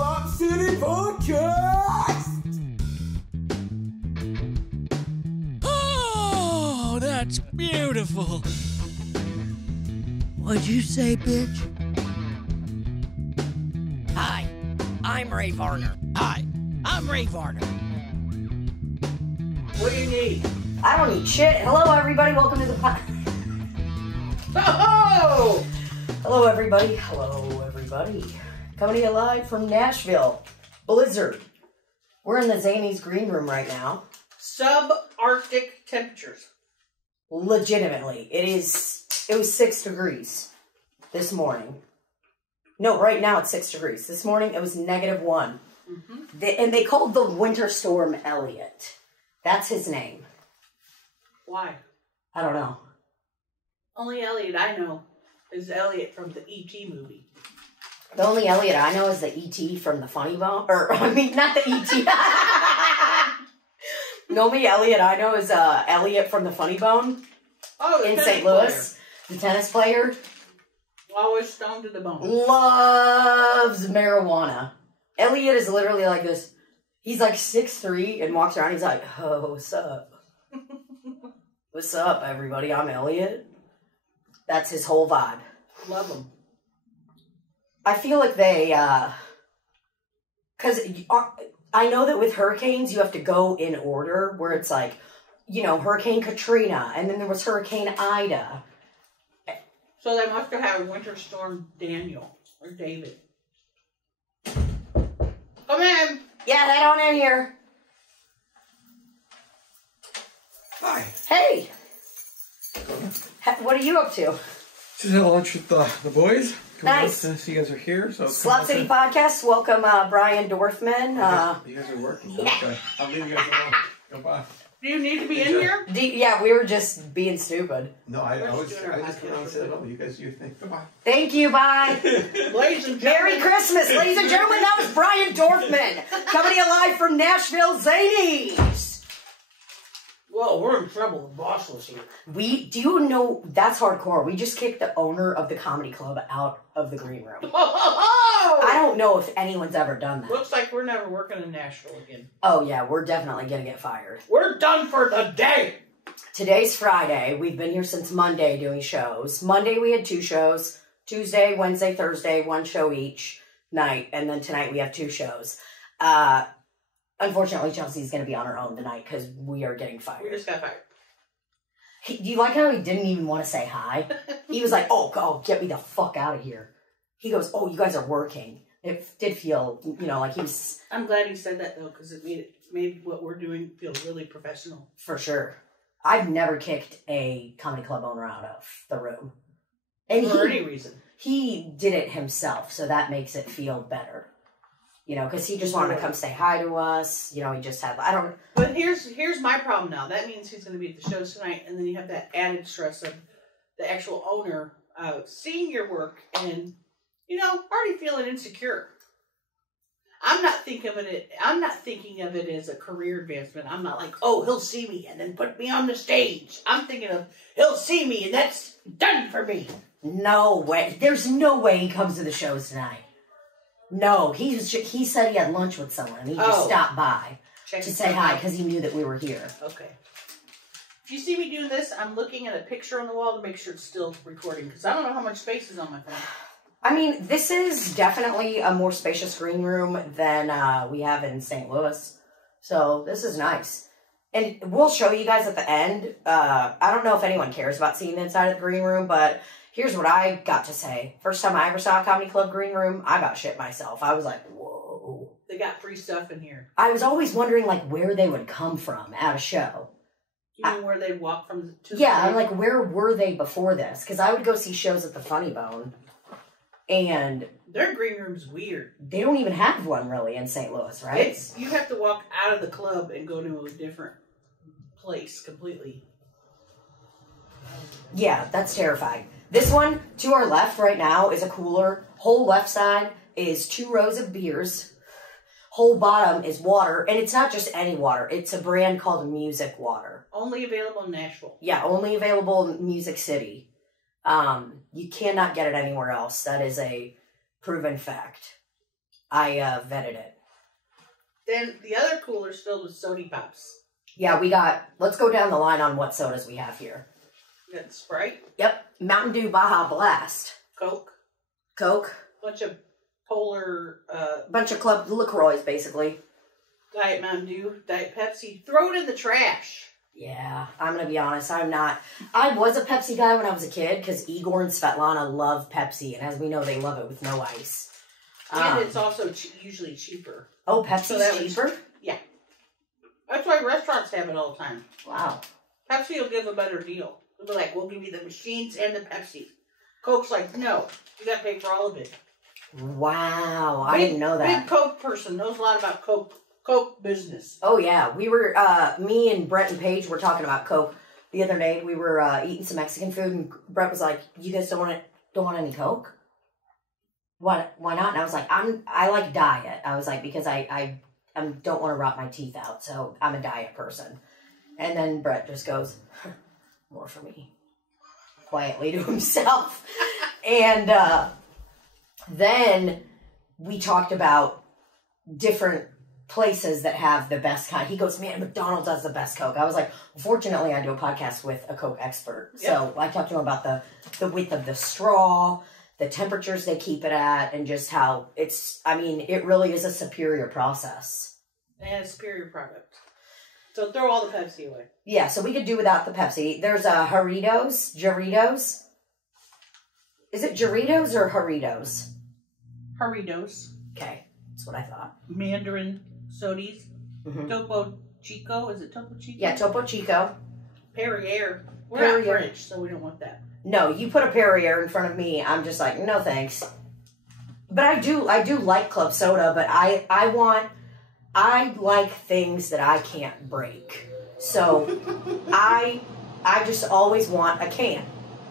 Slop City Podcast! Oh, that's beautiful. What'd you say, bitch? Hi, I'm Ray Varner. Hi, I'm Ray Varner. What do you need? I don't need shit. Hello, everybody. Welcome to the Oh! Hello, everybody. Hello, everybody. Coming to you live from Nashville. Blizzard. We're in the Zanies green room right now. Subarctic temperatures. Legitimately. It was 6 degrees this morning. No, right now it's 6 degrees. This morning it was -1. Mm-hmm. And they called the winter storm Elliot. That's his name. Why? I don't know. Only Elliot I know is Elliot from the E.T. movie. The only Elliot I know is the E.T. from the Funny Bone. Or, I mean, not the E.T. The only Elliot I know is Elliot from the Funny Bone. Oh, in St. Louis. The tennis player. Always stoned to the bone. Loves marijuana. Elliot is literally like this. He's like 6'3" and walks around. He's like, oh, what's up? What's up, everybody? I'm Elliot. That's his whole vibe. Love him. I feel like they, because I know that with hurricanes, you have to go in order, where it's like, you know, Hurricane Katrina, and then there was Hurricane Ida. So they must have had Winter Storm Daniel, or David. Come in! Yeah, head on in here. Hi. Hey! What are you up to? Just had lunch with the boys. Nice. Since you guys are here. So Slop City Podcast. Welcome, Brian Dorfman. You guys are working. Okay. I'll leave you guys alone. Goodbye. Do you need to be in here? Yeah, we were just being stupid. No, I just came out and said hello. You guys do your thing. Goodbye. Thank you, bye. Ladies and gentlemen. Merry Christmas, ladies and gentlemen. That was Brian Dorfman, coming to you live from Nashville, Zanies. Whoa, we're in trouble. The boss was here. Do you know, that's hardcore. We just kicked the owner of the comedy club out of the green room. I don't know if anyone's ever done that. Looks like we're never working in Nashville again. Oh, yeah, we're definitely going to get fired. We're done for the day. Today's Friday. We've been here since Monday doing shows. Monday we had 2 shows. Tuesday, Wednesday, Thursday, 1 show each night. And then tonight we have 2 shows. Unfortunately, Chelsea's going to be on her own tonight because we are getting fired. We just got fired. Do you like how he didn't even want to say hi? He was like, oh, get me the fuck out of here. He goes, oh, you guys are working. It did feel, you know, like he was... I'm glad he said that, though, because it made what we're doing feel really professional. For sure. I've never kicked a comedy club owner out of the room. And for any reason. He did it himself, so that makes it feel better. You know, because he just wanted to come say hi to us. You know, he just had, I don't... But here's my problem now. That means he's going to be at the shows tonight, and then you have that added stress of the actual owner seeing your work and, you know, already feeling insecure. I'm not thinking of it as a career advancement. I'm not like, oh, he'll see me and then put me on the stage. I'm thinking of, he'll see me and that's done for me. No way. There's no way he comes to the shows tonight. No, he said he had lunch with someone. He just stopped by to say hi because he knew that we were here. Okay. If you see me doing this, I'm looking at a picture on the wall to make sure it's still recording because I don't know how much space is on my phone. I mean, this is definitely a more spacious green room than we have in St. Louis. So this is nice. And we'll show you guys at the end. I don't know if anyone cares about seeing the inside of the green room, but... Here's what I got to say. First time I ever saw a comedy club green room, I about shit myself. I was like, whoa. They got free stuff in here. I was always wondering, like, where they would come from at a show. You mean where they walk from to the I'm like, where were they before this? Because I would go see shows at the Funny Bone, and... Their green room's weird. They don't even have one, really, in St. Louis, right? You have to walk out of the club and go to a different place completely. Yeah, that's terrifying. This one, to our left right now, is a cooler. Whole left side is 2 rows of beers. Whole bottom is water. And it's not just any water. It's a brand called Music Water. Only available in Nashville. Yeah, only available in Music City. You cannot get it anywhere else. That is a proven fact. I vetted it. Then the other cooler's filled with Sody Pops. Yeah, we got, let's go down the line on what sodas we have here. You got Sprite. Yep. Mountain Dew Baja Blast. Coke. Bunch of Polar. of Club LaCroix, basically. Diet Mountain Dew. Diet Pepsi. Throw it in the trash. Yeah, I'm going to be honest. I was a Pepsi guy when I was a kid because Igor and Svetlana love Pepsi. And as we know, they love it with no ice. And it's also usually cheaper. Oh, Pepsi's cheaper? Yeah. That's why restaurants have it all the time. Wow. Pepsi will give a better deal. They'll be like, we'll give you the machines and the Pepsi. Coke's like, no, you got to pay for all of it. Wow, I didn't know that. Big Coke person knows a lot about Coke business. Oh, yeah. We were, me and Brett and Paige were talking about Coke the other day. We were eating some Mexican food, and Brett was like, you guys don't want any Coke? Why not? And I was like, I like diet. I was like, because I don't want to rot my teeth out, so I'm a diet person. And then Brett just goes, more for me, quietly to himself. And then we talked about different places that have the best kind. He goes, man, McDonald's has the best Coke. I was like, fortunately, I do a podcast with a Coke expert. Yep. So I talked to him about the width of the straw, the temperatures they keep it at, and just how it really is a superior process. And a superior product. So throw all the Pepsi away. Yeah, so we could do without the Pepsi. There's Jarritos. Is it Jarritos or Jarritos? Jarritos. Okay, that's what I thought. Mandarin Sodies. Mm-hmm. Topo Chico. Is it Topo Chico? Yeah, Topo Chico. Perrier. We're not French, so we don't want that. No, you put a Perrier in front of me, I'm just like, no thanks. But I do like club soda, but I like things that I can't break. So I just always want a can.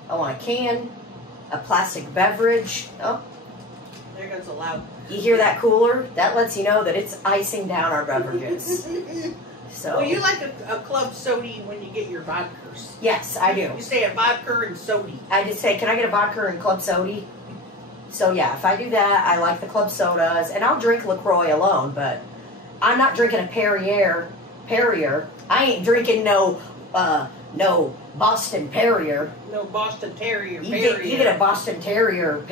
I want a can, a plastic beverage. Oh, there goes a loud. You hear that cooler? That lets you know that it's icing down our beverages. So. Well, you like a club soda when you get your vodkas. Yes, I do. You say a vodka and soda. I just say, can I get a vodka and club soda? So yeah, if I do that, I like the club sodas, and I'll drink LaCroix alone, but I'm not drinking a Perrier. I ain't drinking no Boston Perrier. No Boston Terrier. You get a Boston Terrier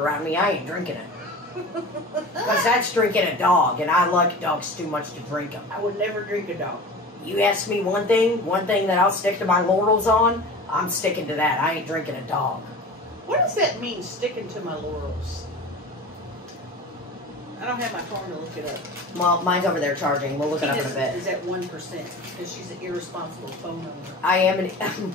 around me, I ain't drinking it. Because that's drinking a dog, and I like dogs too much to drink them. I would never drink a dog. You ask me one thing that I'll stick to my laurels on, I'm sticking to that. I ain't drinking a dog. What does that mean, sticking to my laurels? I don't have my phone to look it up. Well, mine's over there charging. We'll look it up in a bit. Is at 1% because she's an irresponsible phone owner. I am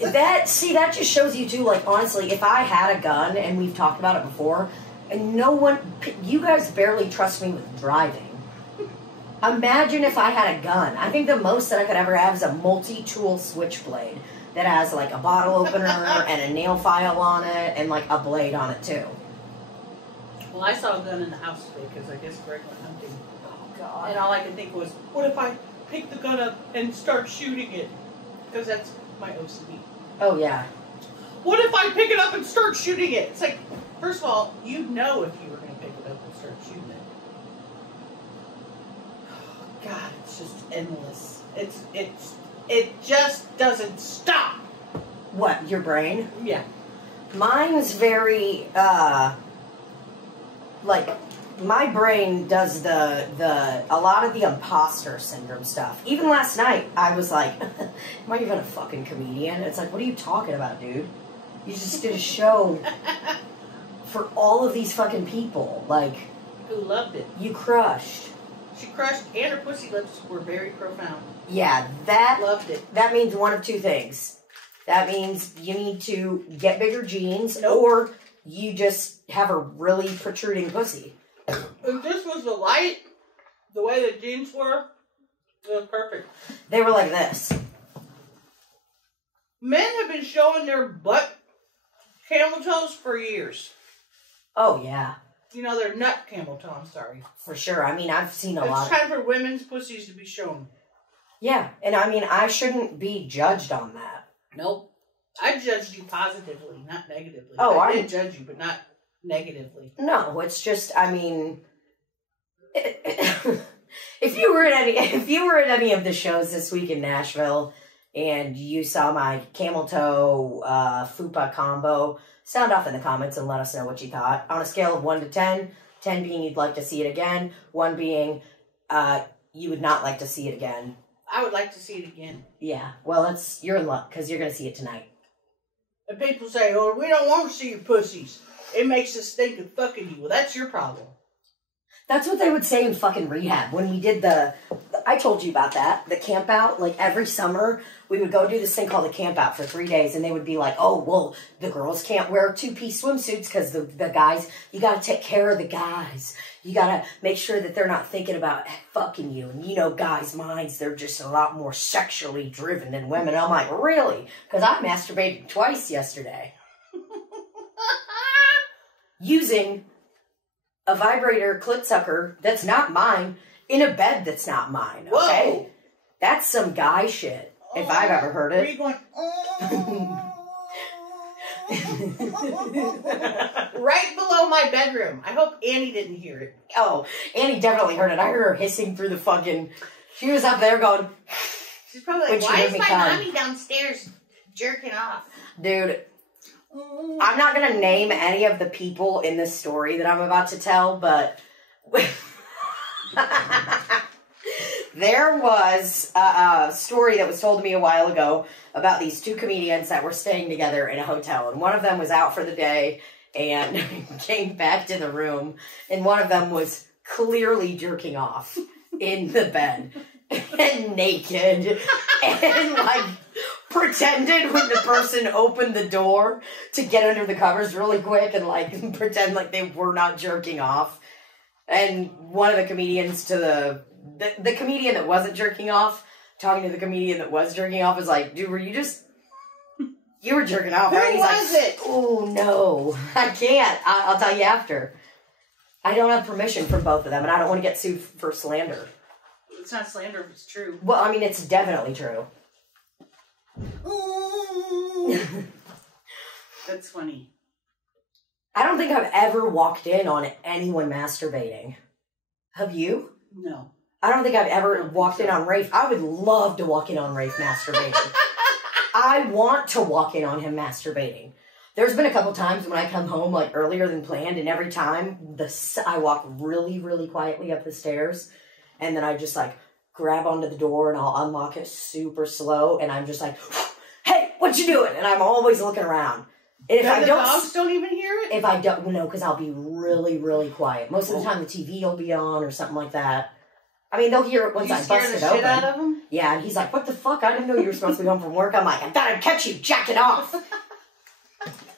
that just shows you too, like, honestly, if I had a gun, and we've talked about it before, and you guys barely trust me with driving. Imagine if I had a gun. I think the most that I could ever have is a multi-tool switchblade that has, like, a bottle opener and a nail file on it and, like, a blade on it, too. Well, I saw a gun in the house today because I guess Greg went hunting. Oh, God. And all I could think was, what if I pick the gun up and start shooting it? Because that's my OCD. Oh, yeah. What if I pick it up and start shooting it? It's like, first of all, you'd know if you were going to pick it up and start shooting it. Oh, God, it's just endless. It just doesn't stop. What, your brain? Yeah. Mine's very, like, my brain does a lot of the imposter syndrome stuff. Even last night, I was like, am I even a fucking comedian? It's like, what are you talking about, dude? You just did a show for all of these fucking people. Like, who loved it. You crushed. She crushed, and her pussy lips were very profound. Yeah, that... Loved it. That means one of two things. That means you need to get bigger jeans, or you just have a really protruding pussy. If this was the light, the way the jeans were, it was perfect. They were like this. Men have been showing their butt camel toes for years. Oh, yeah. You know, they're nut camel toe, I'm sorry. For sure. I mean, I've seen a lot. It's time for women's pussies to be shown. Yeah, and I mean, I shouldn't be judged on that. Nope. I judged you positively, not negatively. Oh, I did judge you, but not negatively. No, it's just, I mean, if you were at any of the shows this week in Nashville and you saw my camel toe fupa combo, sound off in the comments and let us know what you thought. On a scale of 1 to 10, 10 being you'd like to see it again, 1 being you would not like to see it again. I would like to see it again. Yeah, well, you're in luck because you're going to see it tonight. And people say, oh, we don't want to see your pussies. It makes us think of fucking you. Well, that's your problem. That's what they would say in fucking rehab. When we did I told you about that, the camp out. Like, every summer, we would go do this thing called the camp out for 3 days, and they would be like, oh, well, the girls can't wear 2-piece swimsuits because the guys, you got to take care of the guys. You got to make sure that they're not thinking about fucking you. And, you know, guys' minds, they're just a lot more sexually driven than women. I'm like, really? Because I masturbated twice yesterday. Using a vibrator clit sucker that's not mine in a bed that's not mine, okay? Whoa. That's some guy shit, if I've ever heard it. Where are you going? Right below my bedroom. I hope Annie didn't hear it. Oh, Annie definitely heard it. I heard her hissing through the fucking... She was up there going... She's probably like, why is my mommy downstairs jerking off? Dude... I'm not going to name any of the people in this story that I'm about to tell, but there was a story that was told to me a while ago about these 2 comedians that were staying together in a hotel, and one of them was out for the day and came back to the room, and one of them was clearly jerking off in the bed and naked and like pretended when the person opened the door to get under the covers really quick and like pretend like they were not jerking off. And one of the comedians to the comedian that wasn't jerking off, talking to the comedian that was jerking off, was like, dude, you were jerking off, right? Who was it? Oh no, I can't. I'll tell you after. I don't have permission from both of them, and I don't want to get sued for slander. It's not slander if it's true. Well, I mean, it's definitely true. That's funny. I don't think I've ever walked in on anyone masturbating. Have you? No. I don't think I've ever walked in on Rafe. I would love to walk in on Rafe masturbating. I want to walk in on him masturbating. There's been a couple times when I come home like earlier than planned, and every time I walk really, really quietly up the stairs, and then I just like grab onto the door and I'll unlock it super slow, and I'm just like, hey, what you doing? And I'm always looking around. And if I don't, dogs don't even hear it? If I don't, no, because I'll be really, really quiet. Most of the time the TV will be on or something like that. I mean, they'll hear it once I bust it open. Shit out of them? Yeah, and he's like, what the fuck? I didn't know you were supposed to be home from work. I'm like, I thought I'd catch you jacking off.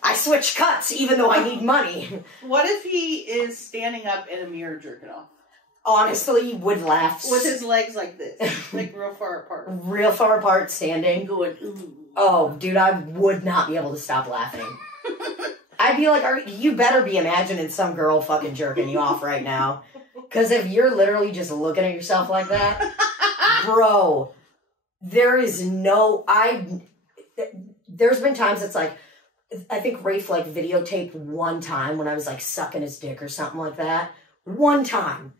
I switch cuts even though I need money. What if he is standing up in a mirror jerking off? Honestly, would laugh. With his legs like this. Like real far apart. Real far apart, standing. Going, ooh. Oh, dude, I would not be able to stop laughing. I'd be like, you better be imagining some girl fucking jerking you off right now. Because if you're literally just looking at yourself like that, bro, there is no... There's been times it's like, I think Rafe like videotaped one time when I was like sucking his dick or something like that. One time.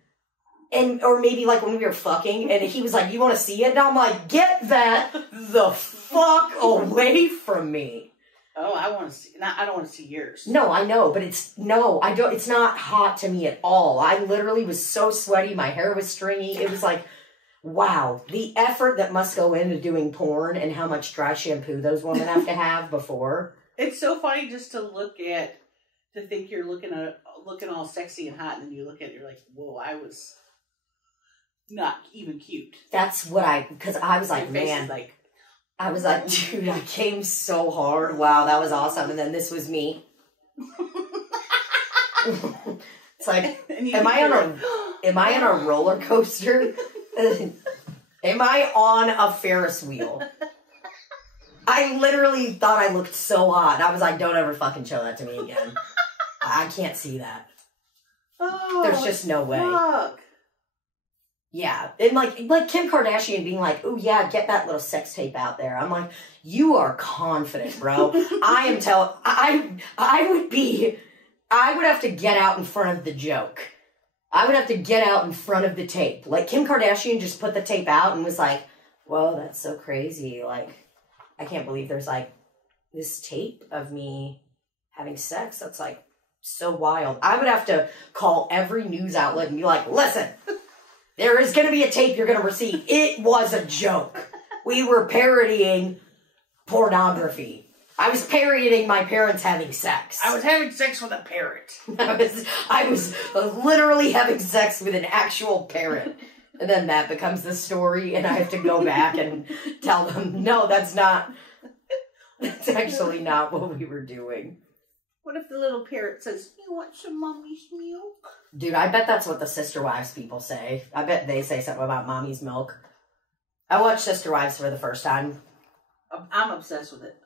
Or maybe like when we were fucking and he was like, you want to see it? And I'm like, get that the fuck away from me. Oh, I want to see. I don't want to see yours. No, I know, but it's not hot to me at all. I literally was so sweaty. My hair was stringy. It was like, wow, the effort that must go into doing porn and how much dry shampoo those women have to have before. It's so funny just to think you're looking all sexy and hot, and then you look at it, you're like, whoa, I was not even cute. That's what because I was like, man, I was like, dude, I came so hard. Wow, that was awesome. And then this was me. It's like, am I on a roller coaster? Am I on a Ferris wheel? I literally thought I looked so hot. I was like, don't ever fucking show that to me again. I can't see that. Oh, there's just no way. Fuck. Yeah, and like Kim Kardashian being like, oh yeah, get that little sex tape out there. I'm like, you are confident, bro. I would be I would have to get out in front of the joke. I would have to get out in front of the tape. Like, Kim Kardashian just put the tape out and was like, whoa, that's so crazy. Like, I can't believe there's, like, this tape of me having sex. That's, like, so wild. I would have to call every news outlet and be like, listen, there is going to be a tape you're going to receive. It was a joke. We were parodying pornography. I was parodying my parents having sex. I was having sex with a parrot. I was literally having sex with an actual parrot. And then that becomes the story, and I have to go back and tell them, no, that's actually not what we were doing. What if the little parrot says, you want some mommy's milk? Dude, I bet that's what the Sister Wives people say. I bet they say something about mommy's milk. I watched Sister Wives for the first time. I'm obsessed with it.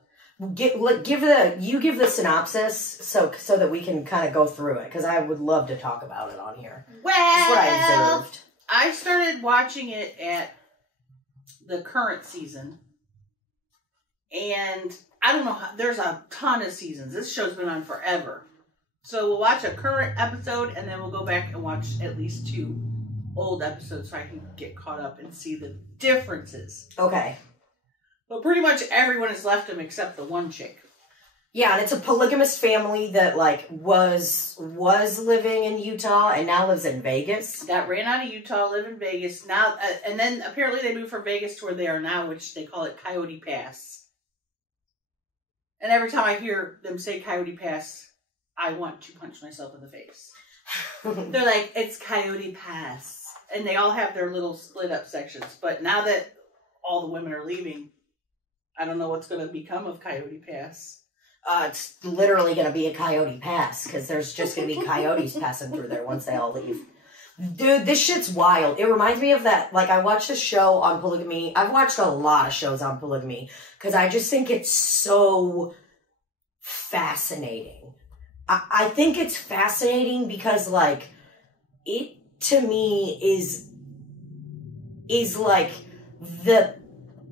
Give the synopsis so that we can kind of go through it, because I would love to talk about it on here. Well, that's what I observed. I started watching it at the current season, and I don't know how, there's a ton of seasons. This show's been on forever. So we'll watch a current episode, and then we'll go back and watch at least 2 old episodes so I can get caught up and see the differences. Okay. But pretty much everyone has left them except the one chick. Yeah, and it's a polygamous family that, like, was living in Utah and now lives in Vegas. That ran out of Utah, live in Vegas. Now, and then apparently they moved from Vegas to where they are now, which they call it Coyote Pass. And every time I hear them say Coyote Pass, I want to punch myself in the face. They're like, it's Coyote Pass. And they all have their little split up sections. But now that all the women are leaving, I don't know what's going to become of Coyote Pass. It's literally going to be a Coyote Pass, because there's just going to be coyotes passing through there once they all leave. Dude, this shit's wild. It reminds me of that, like, I watched a show on polygamy. I've watched a lot of shows on polygamy, because I just think it's so fascinating. I think it's fascinating because, like, it, to me, is like, the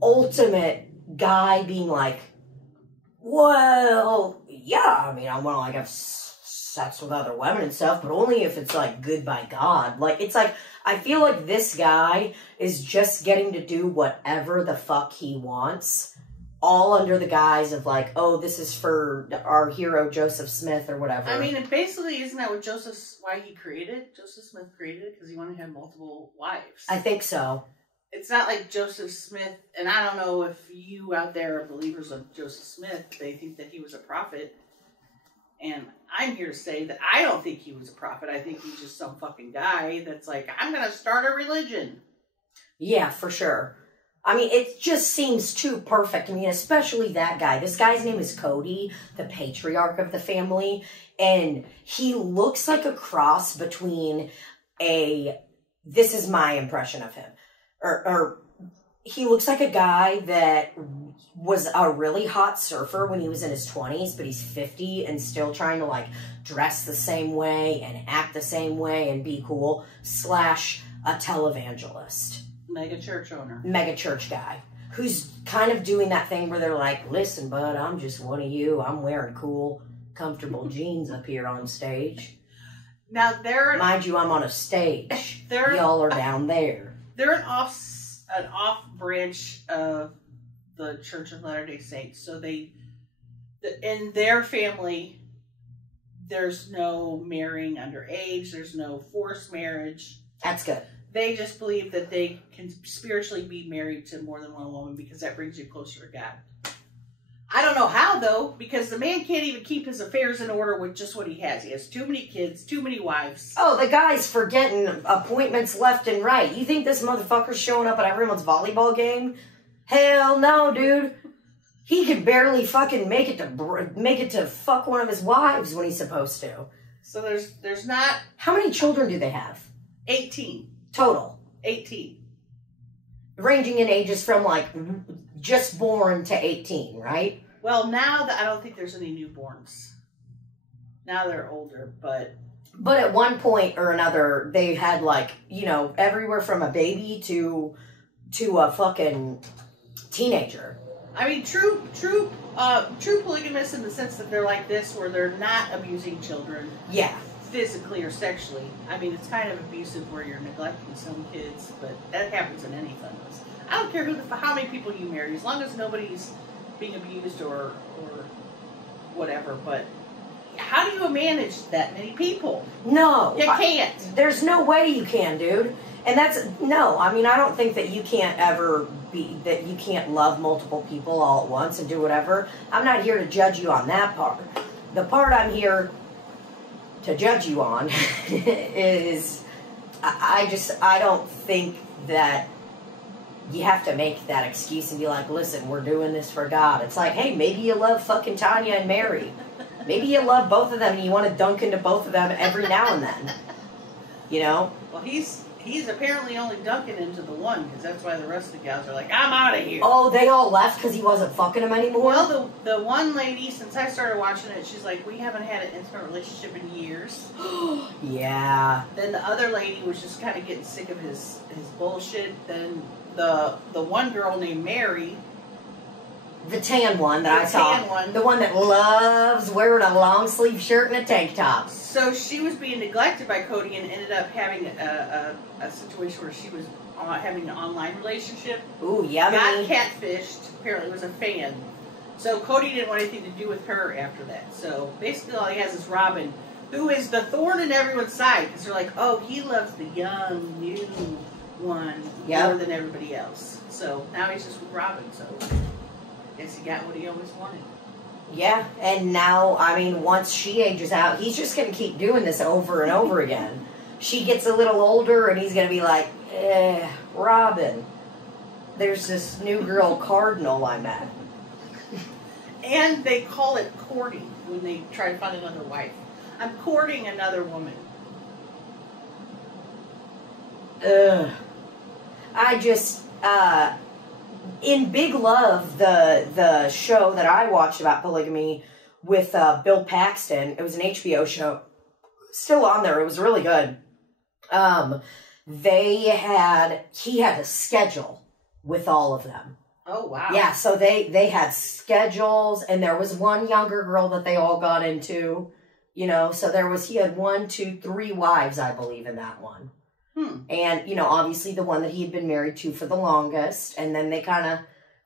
ultimate guy being like, well, yeah, I mean, I want to, like, have sex with other women and stuff, but only if it's, like, good by God. Like, it's like, I feel like this guy is just getting to do whatever the fuck he wants, all under the guise of, like, oh, this is for our hero Joseph Smith or whatever. I mean, it basically, isn't that what Joseph Smith created it? Because he wanted to have multiple wives. I think so. It's not like Joseph Smith, and I don't know if you out there are believers of Joseph Smith, they think that he was a prophet. And I'm here to say that I don't think he was a prophet. I think he's just some fucking guy that's like, I'm going to start a religion. Yeah, for sure. I mean, it just seems too perfect. I mean, especially that guy. This guy's name is Cody, the patriarch of the family. And he looks like a cross between this is my impression of him. Or he looks like a guy that was a really hot surfer when he was in his 20s, but he's 50 and still trying to, like, dress the same way and act the same way and be cool, / a televangelist. Mega church owner. Mega church guy. Who's kind of doing that thing where they're like, listen, bud, I'm just one of you. I'm wearing cool, comfortable jeans up here on stage. Now, mind you, I'm on a stage. Y'all are down there. They're an off branch of the Church of Latter-day Saints. So in their family, there's no marrying underage. There's no forced marriage. That's good. They just believe that they can spiritually be married to more than one woman because that brings you closer to God. I don't know how, though, because the man can't even keep his affairs in order with just what he has. He has too many kids, too many wives. Oh, the guy's forgetting appointments left and right. You think this motherfucker's showing up at everyone's volleyball game? Hell no, dude. He could barely fucking make it to fuck one of his wives when he's supposed to. So there's not... How many children do they have? 18. Total. 18. Ranging in ages from, like, just born to 18, right? Well, now I don't think there's any newborns. Now they're older, but... But at one point or another, they had, like, you know, everywhere from a baby to a fucking teenager. I mean, true polygamists in the sense that they're like this, where they're not abusing children. Yeah. Physically or sexually. I mean, it's kind of abusive where you're neglecting some kids, but that happens in any families. I don't care how many people you marry, as long as nobody's being abused or whatever. But how do you manage that many people? No, you can't. There's no way you can, dude. And I mean, I don't think that you can't ever that you can't love multiple people all at once and do whatever. I'm not here to judge you on that part. The part I'm here to judge you on is I don't think that you have to make that excuse and be like, listen, we're doing this for God. It's like, hey, maybe you love fucking Tanya and Mary. Maybe you love both of them and you want to dunk into both of them every now and then. You know? Well, he's apparently only dunking into the one, because that's why the rest of the gals are like, I'm out of here. Oh, they all left because he wasn't fucking them anymore? Well, the one lady, since I started watching it, she's like, we haven't had an intimate relationship in years. Yeah. Then the other lady was just kind of getting sick of his bullshit. Then the one girl named Mary, the tan one that I saw. Tan one. The one that loves wearing a long sleeve shirt and a tank top. So she was being neglected by Cody and ended up having a situation where she was having an online relationship. Ooh, yummy. Got catfished. Apparently was a fan. So Cody didn't want anything to do with her after that. So basically all he has is Robin, who is the thorn in everyone's side. Because they're like, oh, he loves the young, new one more than everybody else. So now he's just with Robin. So I guess he got what he always wanted. Yeah, and now, I mean, once she ages out, he's just going to keep doing this over and over again. She gets a little older, and he's going to be like, Robin, there's this new girl Cardinal I met. And they call it courting when they try to find another wife. I'm courting another woman. I just, in Big Love, the show that I watched about polygamy with Bill Paxton, it was an HBO show, still on there, it was really good. He had a schedule with all of them. Oh, wow. Yeah, so they had schedules, and there was one younger girl that they all got into, you know, so he had 1, 2, 3 wives, I believe, in that one. And, you know, obviously the one that he had been married to for the longest, and then they kind of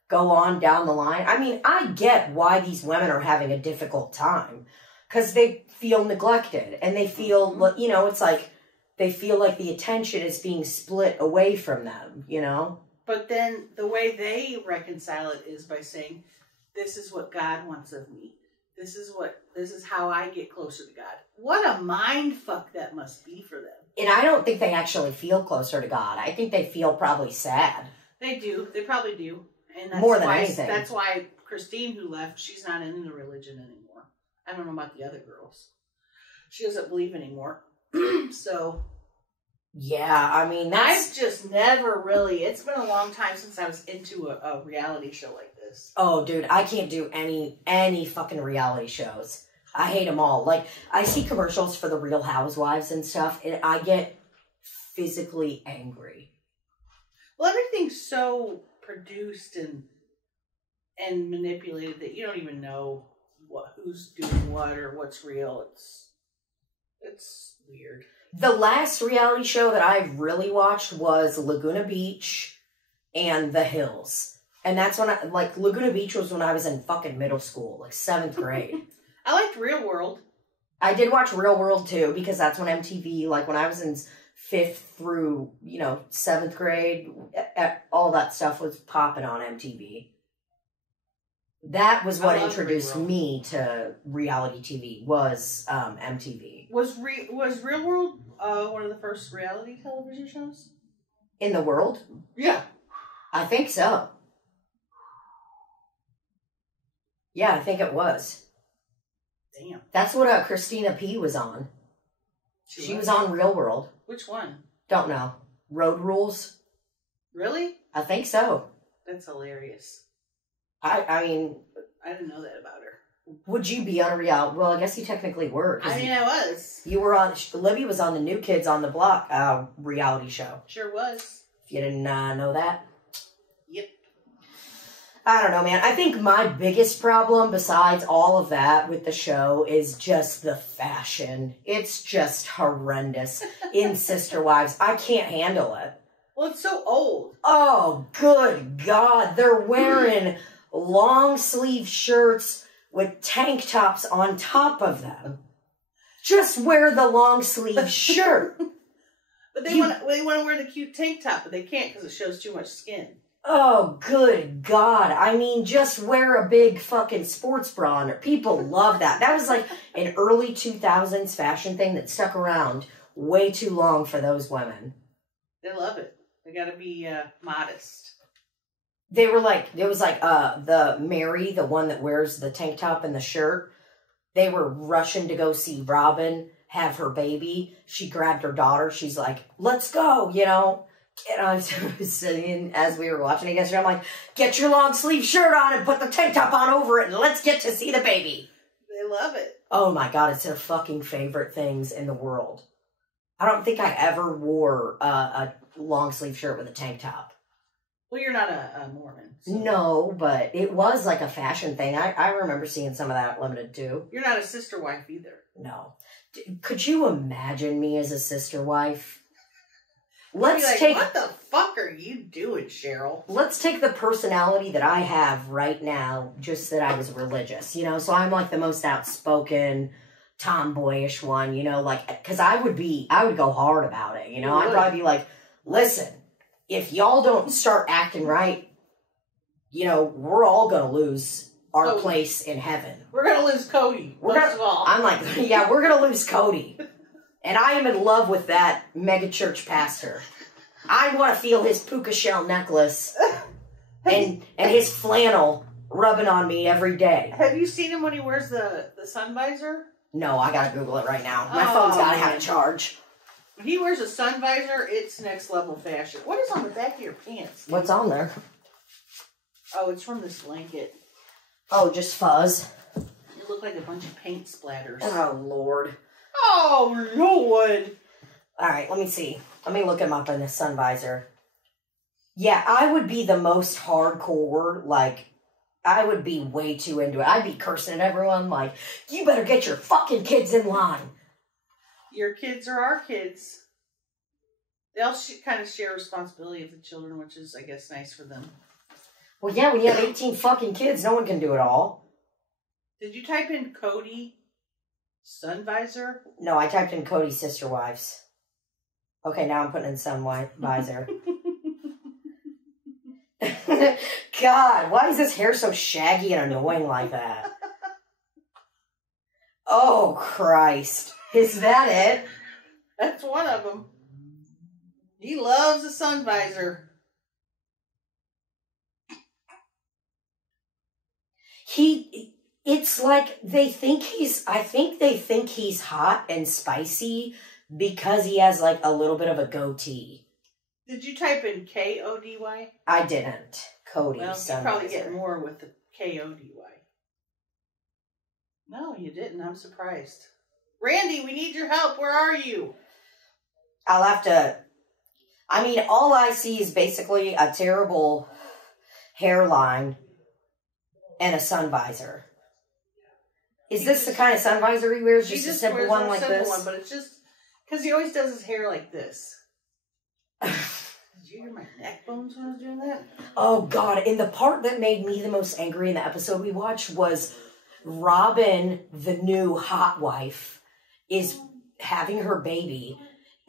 go on down the line. I mean, I get why these women are having a difficult time, because they feel neglected, and they feel, you know, it's like, they feel like the attention is being split away from them, you know? But then the way they reconcile it is by saying, this is what God wants of me. This is how I get closer to God. What a mind fuck that must be for them. And I don't think they actually feel closer to God. I think they feel probably sad. They do. They probably do. And that's more than anything. That's why Christine, who left, she's not in the religion anymore. I don't know about the other girls. She doesn't believe anymore. So. Yeah, I mean, I've just never really, it's been a long time since I was into a reality show like this. Oh, dude, I can't do any fucking reality shows. I hate them all. Like, I see commercials for the Real Housewives and stuff, and I get physically angry. Well, everything's so produced and manipulated that you don't even know who's doing what or what's real. It's weird. The last reality show that I really watched was Laguna Beach and The Hills. And that's when Laguna Beach was when I was in fucking middle school, like 7th grade. I liked Real World. I did watch Real World too, because that's when MTV, like when I was in 5th through, 7th grade, all that stuff was popping on MTV. That was what introduced me to reality TV, was MTV. Was Real World one of the first reality television shows? In the world? Yeah. I think so. Yeah, I think it was. Damn. That's what Christina P. was on. She was on Real World. Which one? Don't know. Road Rules? Really? I think so. That's hilarious. I mean... I didn't know that about her. Would you be on a reality... Well, I guess you technically were. I mean, I was. You were on... Libby was on the New Kids on the Block reality show. Sure was. If you didn't know that. Yep. I don't know, man. I think my biggest problem, besides all of that with the show, is just the fashion. It's just horrendous in Sister Wives. I can't handle it. Well, it's so old. Oh, good God. They're wearing long sleeve shirts with tank tops on top of them. Just wear the long sleeve shirt. But they want to wear the cute tank top, but they can't because it shows too much skin. Oh, good God. I mean, just wear a big fucking sports bra on it. People love that. That was like an early 2000s fashion thing that stuck around way too long for those women. They love it. They got to be modest. They were like, it was like the Mary, the one that wears the tank top and the shirt. They were rushing to go see Robin have her baby. She grabbed her daughter. She's like, let's go, you know. And I was sitting as we were watching it yesterday. I'm like, get your long sleeve shirt on and put the tank top on over it and let's get to see the baby. They love it. Oh my God, it's their fucking favorite things in the world. I don't think I ever wore a long sleeve shirt with a tank top. Well, you're not a Mormon. So. No, but it was like a fashion thing. I remember seeing some of that Limited too. You're not a sister wife either. No. Could you imagine me as a sister wife? Let's like, take. What the fuck are you doing, Cheryl? Let's take the personality that I have right now, just that I was religious, you know? So I'm like the most outspoken, tomboyish one, you know? Like, because I would go hard about it, you know? I'd probably be like, listen, if y'all don't start acting right, you know, we're all going to lose our place in heaven. We're going to lose Cody, first of all. I'm like, yeah, we're going to lose Cody. And I am in love with that mega church pastor. I want to feel his puka shell necklace and his flannel rubbing on me every day. Have you seen him when he wears the sun visor? No, I got to Google it right now. My phone's got to have a charge. When he wears a sun visor, it's next level fashion. What is on the back of your pants? What's on there? Oh, it's from this blanket. Oh, just fuzz. You look like a bunch of paint splatters. Oh, Lord. Oh, Lord. All right, let me see. Let me look him up in the sun visor. Yeah, I would be the most hardcore, like, I would be way too into it. I'd be cursing at everyone, like, you better get your fucking kids in line. Your kids are our kids. They'll kind of share responsibility of the children, which is, I guess, nice for them. Well, yeah, when you have 18 fucking kids, no one can do it all. Did you type in Cody sun visor? No, I typed in Cody sister wives. Okay, now I'm putting in sun visor. God, why is his hair so shaggy and annoying like that? Oh, Christ. Is that it? That's one of them. He loves a sun visor. It's like I think they think he's hot and spicy because he has like a little bit of a goatee. Did you type in K-O-D-Y? I didn't. Cody. Well, you probably get more with the K-O-D-Y. No, you didn't. I'm surprised. Randy, we need your help. Where are you? I'll have to... I mean, all I see is basically a terrible hairline and a sun visor. Is this the kind of sun visor he wears? Just a simple one like this? But it's just... Because he always does his hair like this. Did you hear my neck bones when I was doing that? Oh, God. And the part that made me the most angry in the episode we watched was Robin, the new hot wife, is having her baby.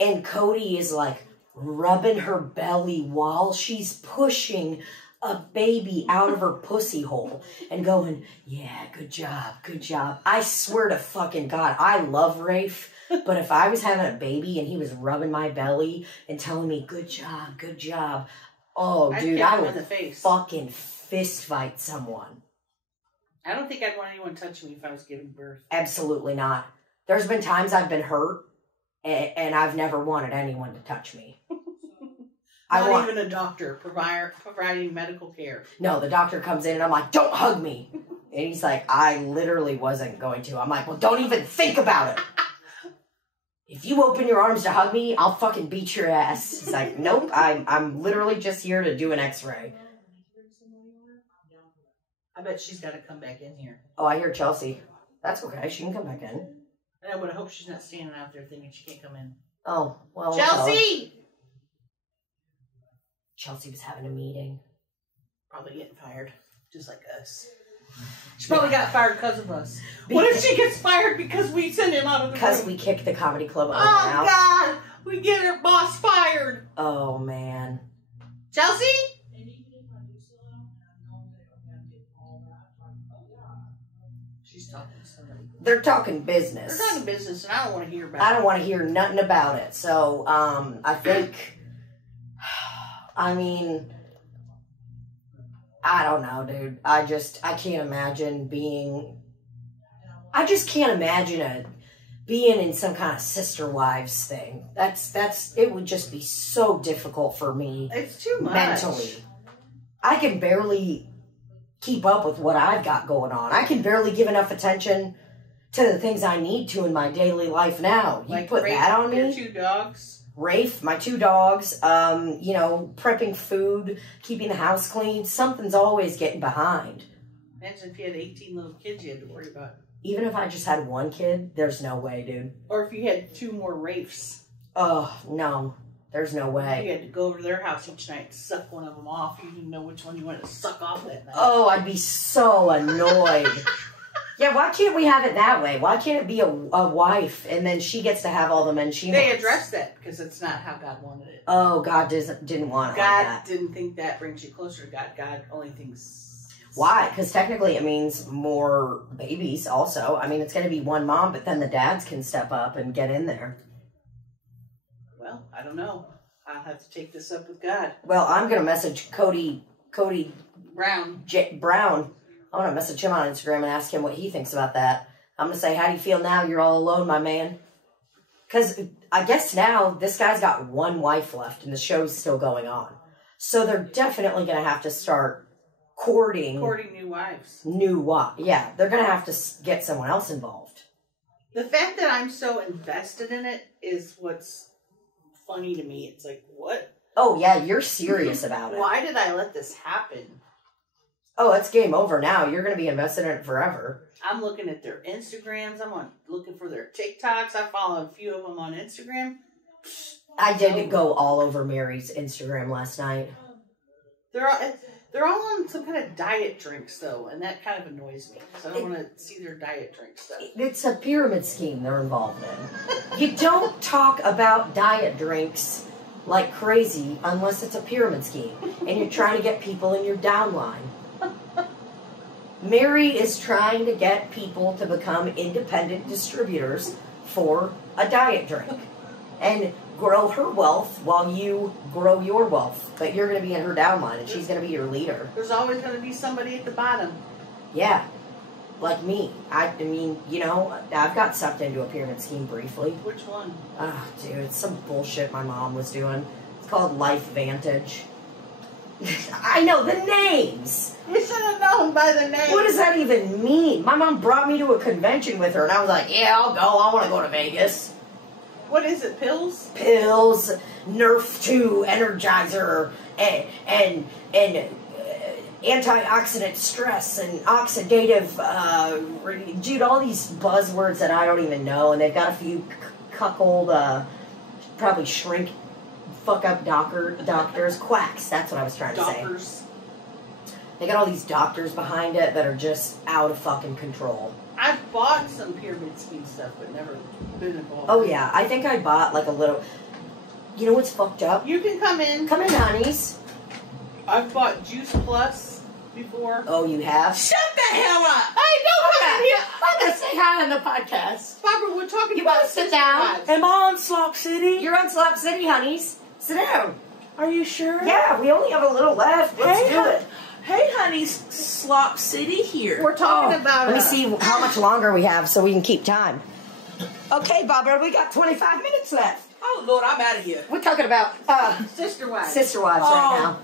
And Cody is like rubbing her belly while she's pushing a baby out of her pussy hole and going, yeah, good job, good job. I swear to fucking God, I love Rafe, but if I was having a baby and he was rubbing my belly and telling me, good job, oh, dude, I would fucking fist fight someone. I don't think I'd want anyone touching me if I was giving birth. Absolutely not. There's been times I've been hurt and I've never wanted anyone to touch me. Not even a doctor providing medical care. No, the doctor comes in and I'm like, don't hug me. And he's like, I literally wasn't going to. I'm like, well, don't even think about it. If you open your arms to hug me, I'll fucking beat your ass. He's like, nope, I'm literally just here to do an x-ray. I bet she's got to come back in here. Oh, I hear Chelcie. That's okay. She can come back in. And I would hope she's not standing out there thinking she can't come in. Oh, well. Chelcie! Chelcie was having a meeting. Probably getting fired, just like us. She probably got fired because of us. What if she gets fired because we send him out of the room? Because we kicked the comedy club owner out. out. God! We get her boss fired. Oh, man. Chelcie? She's talking to somebody. They're talking business. They're talking business, and I don't want to hear about it. I don't want to hear nothing about it. So, I think, I mean, I don't know, dude. I can't imagine being, I just can't imagine being in some kind of sister wives thing. It would just be so difficult for me. It's too much. Mentally. I can barely keep up with what I've got going on. I can barely give enough attention to the things I need to in my daily life now. You like put Rafe, that on me? your 2 dogs? Rafe, my 2 dogs, you know, prepping food, keeping the house clean. Something's always getting behind. Imagine if you had 18 little kids you had to worry about. Even if I just had 1 kid, there's no way, dude. Or if you had 2 more Rafes. Oh, no. There's no way. You had to go over to their house each night, suck one of them off. You didn't know which one you wanted to suck off that night. Oh, I'd be so annoyed. Yeah, why can't we have it that way? Why can't it be a wife and then she gets to have all the men she wants? They addressed that because it's not how God wanted it. Oh, God didn't want it God like that. didn't think that brings you closer to God. God only thinks... Why? Because technically it means more babies also. I mean, it's going to be 1 mom, but then the dads can step up and get in there. Well, I don't know. I'll have to take this up with God. Well, I'm going to message Cody Brown. Brown. I'm going to message him on Instagram and ask him what he thinks about that. I'm going to say, how do you feel now you're all alone, my man? Because I guess now this guy's got 1 wife left and the show's still going on. So they're definitely going to have to start courting new wives. Yeah, they're going to have to get someone else involved. The fact that I'm so invested in it is what's funny to me. It's like, what? Oh, yeah, you're serious about it. Why did I let this happen? Oh, it's game over now. You're going to be invested in it forever. I'm looking at their Instagrams. Looking for their TikToks. I follow a few of them on Instagram. I did go all over Mary's Instagram last night. They're all on some kind of diet drinks, though, and that kind of annoys me. So I don't want to see their diet drink stuff. It's a pyramid scheme they're involved in. You don't talk about diet drinks like crazy unless it's a pyramid scheme, and you're trying to get people in your downline. Mary is trying to get people to become independent distributors for a diet drink and grow her wealth while you grow your wealth. But you're going to be in her downline and she's going to be your leader. There's always going to be somebody at the bottom. Yeah. Like me. I mean, you know, I've got sucked into a pyramid scheme briefly. Which one? Ah, dude, it's some bullshit my mom was doing. It's called Life Vantage. I know the names. You should have known by the name. What does that even mean? My mom brought me to a convention with her, and I was like, yeah, I'll go. I want to go to Vegas. What is it, pills? Pills, Nerf 2, Energizer, and antioxidant stress, and oxidative, dude, all these buzzwords that I don't even know, and they've got a few cuckold, probably shrink, fuck up doctors, quacks, that's what I was trying to say. They got all these doctors behind it that are just out of fucking control. I've bought some pyramid scheme stuff, but never been involved. Oh, yeah. I think I bought, like, a little... You know what's fucked up? You can come in. Come in, honeys. I've bought Juice Plus before. Oh, you have? Shut the hell up! Hey, don't come in here! I'm going to say hi on the podcast. Barbara, we're talking You about want to sit down? Am I on Slop City? You're on Slop City, honeys. Sit down. Are you sure? Yeah, we only have a little left. Let's do it. Hey, honeys, Slop City here. We're talking about... Let me see how much longer we have so we can keep time. Okay, Barbara, we got 25 minutes left. Oh, Lord, I'm out of here. We're talking about Sister Wives. Sister Wives right now.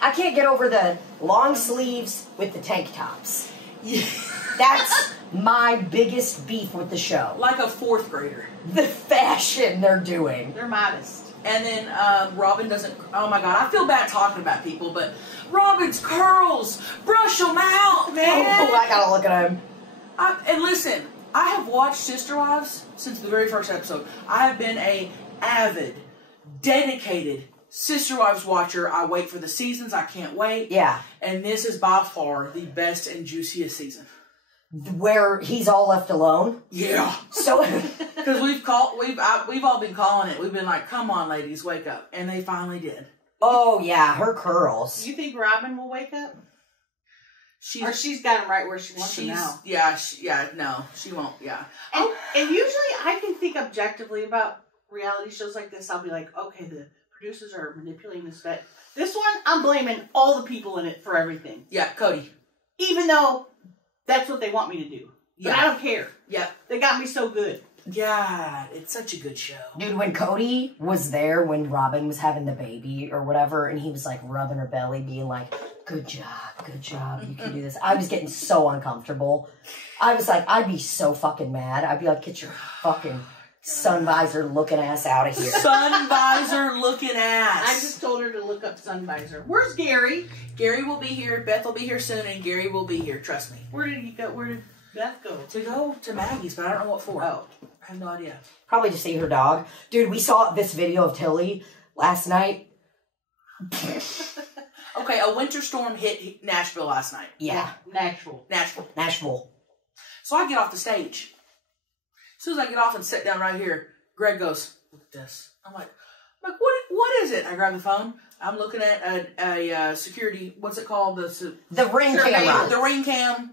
I can't get over the long sleeves with the tank tops. Yeah. That's my biggest beef with the show. Like a 4th grader. The fashion they're doing. They're modest. And then Robin doesn't. Oh my God, I feel bad talking about people, but Robin's curls, brush them out, man. Oh, I gotta look at him. And listen, I have watched Sister Wives since the very first episode. I have been a avid, dedicated Sister Wives watcher. I wait for the seasons. I can't wait. Yeah. And this is by far the best and juiciest season. Where he's all left alone. Yeah. So, because we've all been calling it. We've been like, come on, ladies, wake up. And they finally did. oh yeah, her curls. You think Robin will wake up? Or She's she's got him right where she wants him now. Yeah, no, she won't, yeah. And usually I can think objectively about reality shows like this. I'll be like, okay, the producers are manipulating this bet. This one, I'm blaming all the people in it for everything. Yeah, Cody. Even though that's what they want me to do. But Yeah. I don't care. Yep. They got me so good. Yeah, it's such a good show. Dude, when Cody was there when Robin was having the baby or whatever, and he was like rubbing her belly, being like, good job, you can do this. I was getting so uncomfortable. I was like, I'd be so fucking mad. I'd be like, get your fucking sun visor looking ass out of here. Sun visor looking ass. I just told her to look up sun visor. Where's Gary? Gary will be here, Beth will be here soon, and Gary will be here, trust me. Where did he go? Where did Beth go? To go to Maggie's, but I don't know what for. Oh. I have no idea. Probably to see her dog. Dude, we saw this video of Tilly last night. Okay, a winter storm hit Nashville last night. Yeah. Nashville. Nashville. So I get off the stage. As soon as I get off and sit down right here, Greg goes, look at this. I'm like, what is it? I grab the phone. I'm looking at a security, what's it called? The ring camera. The ring cam.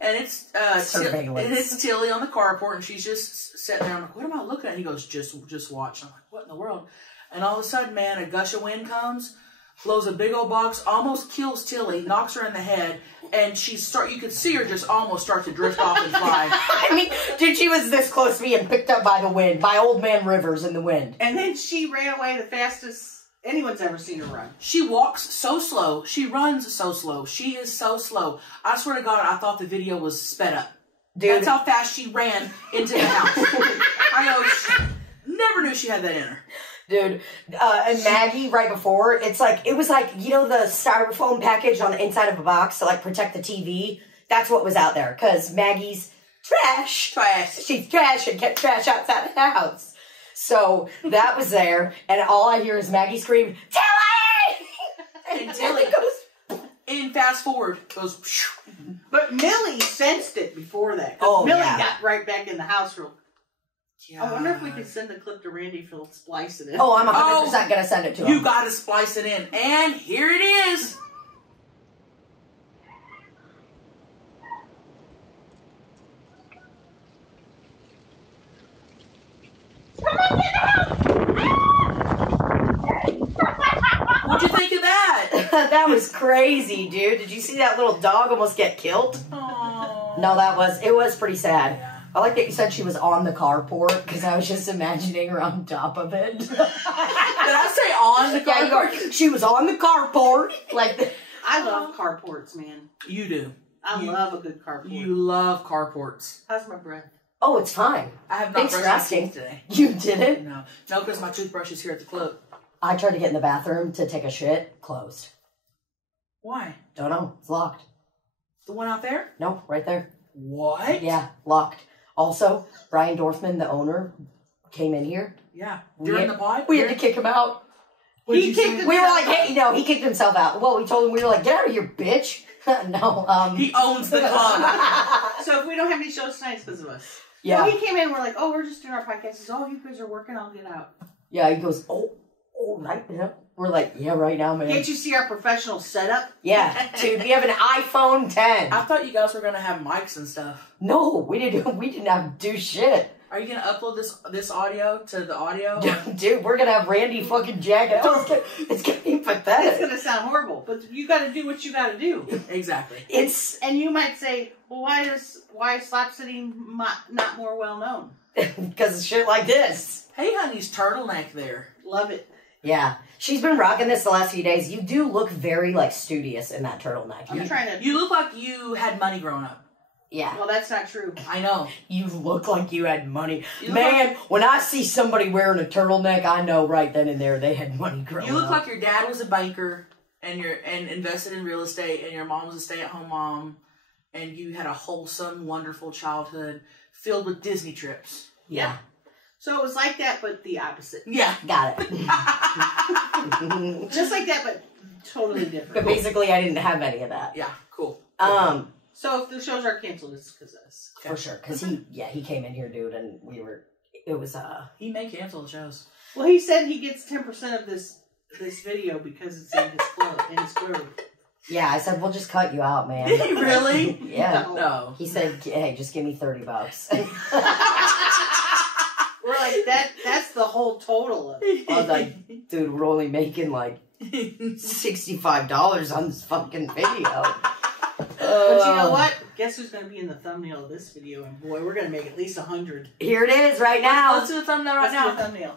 And it's it's Tilly on the carport, and she's just sitting there. I'm like, what am I looking at? He goes, just watch. I'm like, what in the world? And all of a sudden, man, a gush of wind comes, blows a big old box, almost kills Tilly, knocks her in the head, and you could see her just almost start to drift off and fly. I mean, dude, she was this close to being picked up by the wind, by Old Man Rivers in the wind. And then she ran away the fastest anyone's ever seen her run. She walks so slow. She runs so slow. She is so slow. I swear to God, I thought the video was sped up. Dude. That's how fast she ran into the house. I never knew she had that in her. Dude, and Maggie, right before, it was like, you know the styrofoam package on the inside of a box to, like, protect the TV? That's what was out there, because Maggie's trash. She's trash and kept trash outside the house. So, that was there, and all I hear is Maggie scream, Tilly! And Tilly goes, in fast forward, goes, but Millie sensed it before that. Oh, Millie yeah. got right back in the house real. God. I wonder if we could send the clip to Randy for splice it in. Oh, I'm 100% going to send it to him. You got to splice it in. And here it is. What'd you think of that? That was crazy, dude. Did you see that little dog almost get killed? Aww. No, it was pretty sad. I like that you said she was on the carport, because I was just imagining her on top of it. Did I say on the carport? Yeah, she was on the carport. I love carports, man. You do. I love a good carport. You love carports. How's my breath? Oh, it's fine. I have not Thanks for brushed my asking. teeth today. You didn't? No, because my toothbrush is here at the club. I tried to get in the bathroom to take a shit. Closed. Why? Don't know. It's locked. The one out there? No, right there. What? Yeah, locked. Also, Brian Dorfman, the owner, came in here. Yeah. During the pod? We had to kick him out. He kicked him We were out. like, hey, no, he kicked himself out. Well, we told him, we were like, get out of here, bitch. No, He owns the club. So if we don't have any shows tonight, it's because of us. Yeah. So he came in, we're like, oh, we're just doing our podcast. He says, oh, you guys are working, I'll get out. Yeah, he goes, oh, right now. We're like, yeah, right now, man. Can't you see our professional setup? Yeah, dude, we have an iPhone 10. I thought you guys were going to have mics and stuff. No, we didn't have to do shit. Are you going to upload this audio to the audio? Dude, we're going to have Randy fucking jack it. It's going to be It's pathetic. going to sound horrible, but you got to do what you got to do. Exactly. And you might say, well, why is Slop City not more well known? Because of shit like this. Hey, honey's turtleneck there. Love it. Yeah. She's been rocking this the last few days. You do look very, like, studious in that turtleneck. I'm trying to... You look like you had money growing up. Yeah. Well, that's not true. I know. You look like you had money. Man, when I see somebody wearing a turtleneck, I know right then and there they had money growing up. You look like your dad was a banker and invested in real estate, and your mom was a stay-at-home mom, and you had a wholesome, wonderful childhood filled with Disney trips. Yeah. So it was like that, but the opposite. Yeah. Got it. Just like that, but totally different. But basically, I didn't have any of that. Yeah, cool. So if the shows are canceled, it's because of us. For sure. Because he came in here, dude, and it was, He may cancel the shows. Well, he said he gets 10% of this video because it's in his club, Yeah, I said, we'll just cut you out, man. Did he really? Yeah. No. He said, hey, just give me $30. We're like, that's the whole total of it. I was like, dude, we're only making like $65 on this fucking video. But you know what? Guess who's going to be in the thumbnail of this video? And boy, we're going to make at least 100. Here it is right now. Let's do the thumbnail right now. Let's do a thumbnail.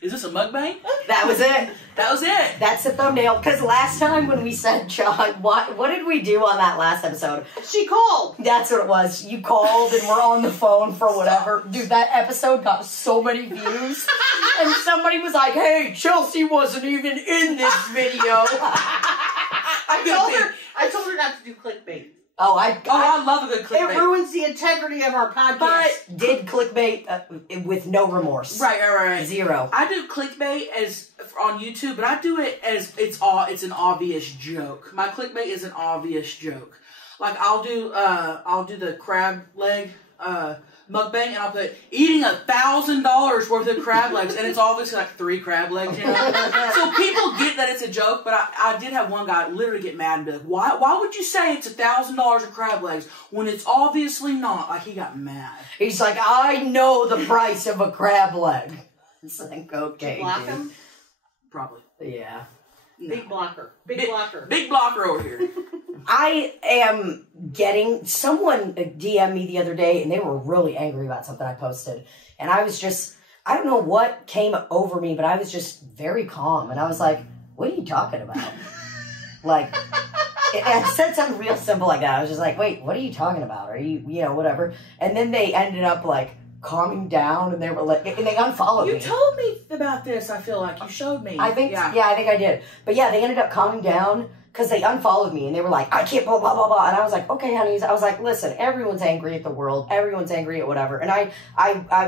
Is this a mukbang? That was it. That was it. That's the thumbnail. Because last time when we said, John, what did we do on that last episode? She called. That's what it was. You called and we're on the phone for whatever. Dude, that episode got so many views. And somebody was like, hey, Chelcie wasn't even in this video. I told her not to do clickbait. I love a good clickbait. It ruins the integrity of our podcast. But did clickbait with no remorse. Right. Zero. I do clickbait as on YouTube, but I do it as it's an obvious joke. My clickbait is an obvious joke. Like I'll do the crab leg mukbang, and I'll put eating $1,000 worth of crab legs, and it's obviously like 3 crab legs, you know? So people get that it's a joke, but I did have one guy literally get mad and be like, why would you say it's $1,000 of crab legs when it's obviously not? Like, he got mad. He's like, I know the price of a crab leg. It's like, okay, block dude. him? Probably. Yeah. Big blocker. Big blocker. Big blocker over here. I am getting, someone DM'd me the other day and they were really angry about something I posted. And I was just, I don't know what came over me, but I was just very calm. And I was like, what are you talking about? Like, I said something real simple like that. I was just like, wait, what are you talking about? Are you know, whatever. And then they ended up like calming down and they were like, and they unfollowed me. You told me about this, I feel like. You showed me. I think, yeah, I think I did. But yeah, they ended up calming down because they unfollowed me and they were like, I can't blah, blah, blah, blah. And I was like, okay, honeys. I was like, listen, everyone's angry at the world. Everyone's angry at whatever. And I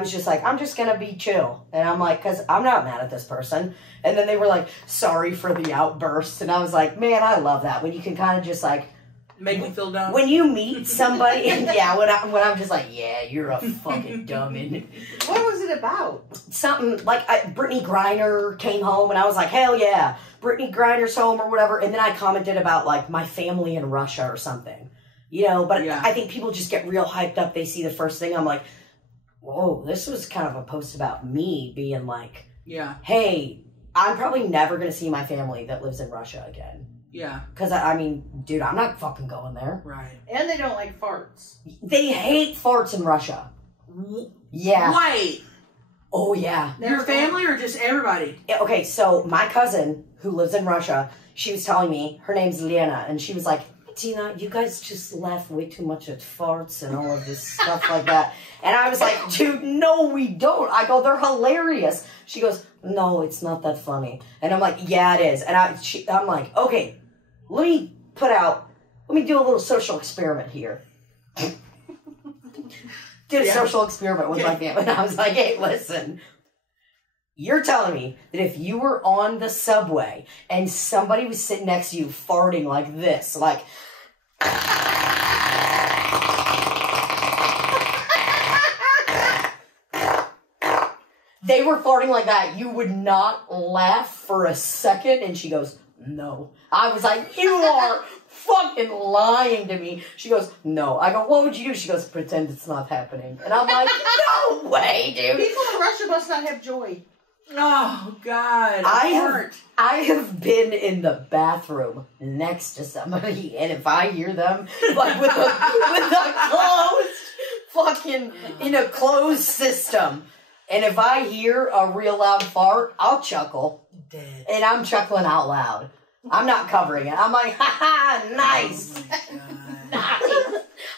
was just like, I'm just going to be chill. And I'm like, because I'm not mad at this person. And then they were like, sorry for the outbursts. And I was like, man, I love that. When you can kind of just like, make me feel dumb. When you meet somebody, yeah, when I'm just like, yeah, you're a fucking dummin'. What was it about? Something like Brittany Griner came home and I was like, hell yeah, Brittany Griner's home or whatever. And then I commented about like my family in Russia or something, you know. But yeah. I think people just get real hyped up. They see the first thing. I'm like, whoa, this was kind of a post about me being like, yeah, hey, I'm probably never going to see my family that lives in Russia again. Yeah. Because, I mean, dude, I'm not fucking going there. Right. And they don't like farts. They hate farts in Russia. Yeah. Wait. Oh, yeah. Your family or just everybody? Okay, so my cousin, who lives in Russia, she was telling me, her name's Lena, and she was like, Tina, you guys just laugh way too much at farts and all of this stuff like that. And I was like, dude, no, we don't. I go, they're hilarious. She goes, no, it's not that funny. And I'm like, yeah, it is. And I'm like, okay, let me do a little social experiment here. Did a social experiment with my family. And I was like, hey, listen. You're telling me that if you were on the subway and somebody was sitting next to you farting like this, like... they were farting like that, you would not laugh for a second? And she goes, no. I was like, you are fucking lying to me. She goes, no. I go, what would you do? She goes, pretend it's not happening. And I'm like, no way, dude. People in Russia must not have joy. Oh, God. I have been in the bathroom next to somebody, and if I hear them, like with a closed system, and if I hear a real loud fart, I'll chuckle. Dead. And I'm chuckling out loud. I'm not covering it. I'm like, ha ha, nice.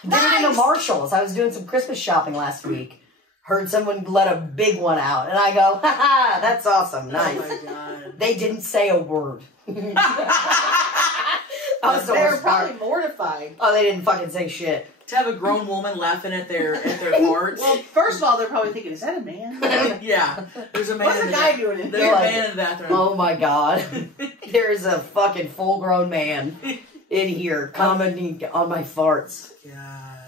Did it in the Marshalls. I was doing some Christmas shopping last week. Heard someone let a big one out. And I go, ha ha, that's awesome. Nice. Oh my God. They didn't say a word. I was the They were worst part. probably mortified. Oh, they didn't fucking say shit. To have a grown woman laughing at their farts. Well, first of all, they're probably thinking, is that a man? Yeah. There's a man What's in the the guy doing in There's there? a man in the bathroom. Oh my God. There's a fucking full-grown man in here commenting on my farts. God.